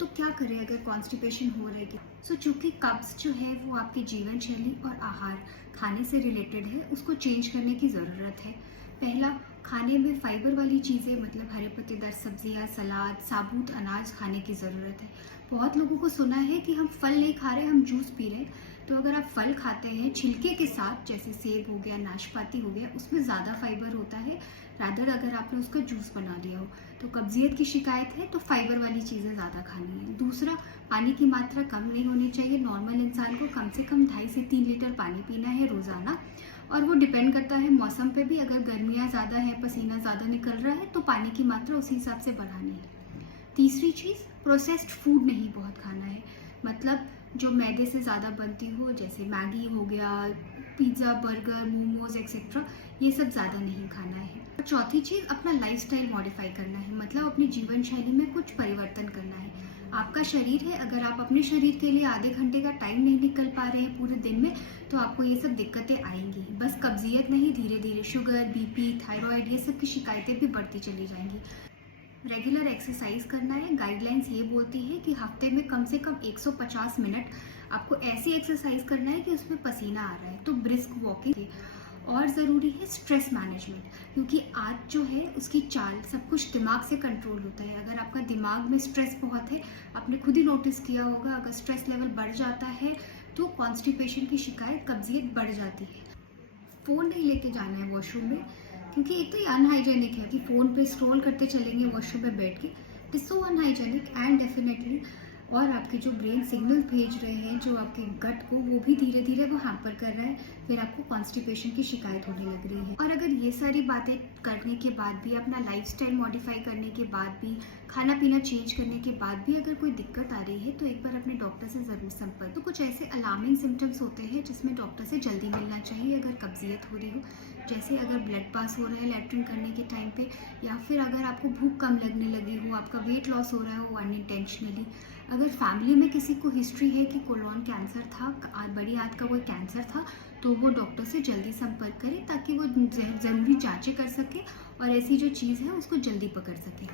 तो क्या करें अगर कॉन्स्टिपेशन हो रही है? चूँकि कब्ज़ जो है वो आपकी जीवन शैली और आहार खाने से रिलेटेड है, उसको चेंज करने की ज़रूरत है। पहला, खाने में फाइबर वाली चीज़ें मतलब हरे पत्तेदार सब्जियाँ, सलाद, साबुत अनाज खाने की ज़रूरत है। बहुत लोगों को सुना है कि हम फल नहीं खा रहे, हम जूस पी रहे हैं। तो अगर आप फल खाते हैं छिलके के साथ, जैसे सेब हो गया, नाशपाती हो गया, उसमें ज़्यादा फाइबर होता है रादर अगर आपने उसका जूस बना लिया हो। तो कब्जियत की शिकायत है तो फाइबर वाली चीज़ें ज़्यादा खानी है। दूसरा, पानी की मात्रा कम नहीं होनी चाहिए। नॉर्मल इंसान को कम से कम 2.5 से 3 लीटर पानी पीना है रोज़ाना, और वो डिपेंड करता है मौसम पे भी। अगर गर्मियाँ ज़्यादा है, पसीना ज़्यादा निकल रहा है, तो पानी की मात्रा उसी हिसाब से बढ़ानी है। तीसरी चीज़, प्रोसेस्ड फूड नहीं बहुत खाना है। मतलब जो मैदे से ज़्यादा बनती हो, जैसे मैगी हो गया, पिज़्ज़ा, बर्गर, मोमोज एक्सेट्रा, ये सब ज़्यादा नहीं खाना है। और चौथी चीज़, अपना लाइफस्टाइल मॉडिफाई करना है। मतलब अपनी जीवन शैली में कुछ परिवर्तन करना है। आपका शरीर है, अगर आप अपने शरीर के लिए आधे घंटे का टाइम नहीं निकल पा रहे हैं पूरे दिन में, तो आपको ये सब दिक्कतें आएंगी। बस कब्जियत नहीं, धीरे धीरे शुगर, बीपी, थायराइड, ये सब की शिकायतें भी बढ़ती चली जाएंगी। रेगुलर एक्सरसाइज करना है। गाइडलाइंस ये बोलती है कि हफ्ते में कम से कम 150 मिनट आपको ऐसी एक्सरसाइज करना है कि उसमें पसीना आ रहा है, तो ब्रिस्क वॉकिंग। और ज़रूरी है स्ट्रेस मैनेजमेंट, क्योंकि आज जो है उसकी चाल सब कुछ दिमाग से कंट्रोल होता है। अगर आपका दिमाग में स्ट्रेस बहुत है, आपने खुद ही नोटिस किया होगा, अगर स्ट्रेस लेवल बढ़ जाता है तो कॉन्स्टिपेशन की शिकायत, कब्जियत बढ़ जाती है। फ़ोन नहीं लेके जाना है वॉशरूम में, क्योंकि एक तो ये अनहाइजेनिक है कि फ़ोन पे स्क्रॉल करते चलेंगे वॉशरूम में बैठ के। It is so unhygienic and definitely. और आपके जो ब्रेन सिग्नल भेज रहे हैं जो आपके गट को, वो भी धीरे धीरे वो हैम्पर कर रहा है, फिर आपको कॉन्स्टिपेशन की शिकायत होने लग रही है। और अगर ये सारी बातें करने के बाद भी, अपना लाइफस्टाइल मॉडिफाई करने के बाद भी, खाना पीना चेंज करने के बाद भी अगर कोई दिक्कत आ रही है, तो एक बार अपने डॉक्टर से ज़रूर संपर्क। तो कुछ ऐसे अलार्मिंग सिम्टम्स होते हैं जिसमें डॉक्टर से जल्दी मिलना चाहिए अगर कब्जियत हो रही हो। जैसे अगर ब्लड पास हो रहा है लैट्रिन करने के टाइम पे, या फिर अगर आपको भूख कम लगने लगी हो, आपका वेट लॉस हो रहा हो अनइंटेंशनली, अगर फैमिली में किसी को हिस्ट्री है कि कोलोन कैंसर था, बड़ी आंत का कोई कैंसर था, तो वो डॉक्टर से जल्दी संपर्क करें ताकि वो ज़रूरी जांचें कर सके और ऐसी जो चीज़ है उसको जल्दी पकड़ सके।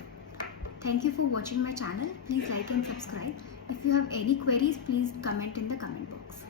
Thank you for watching my channel. Please like and subscribe. If you have any queries, please comment in the comment box.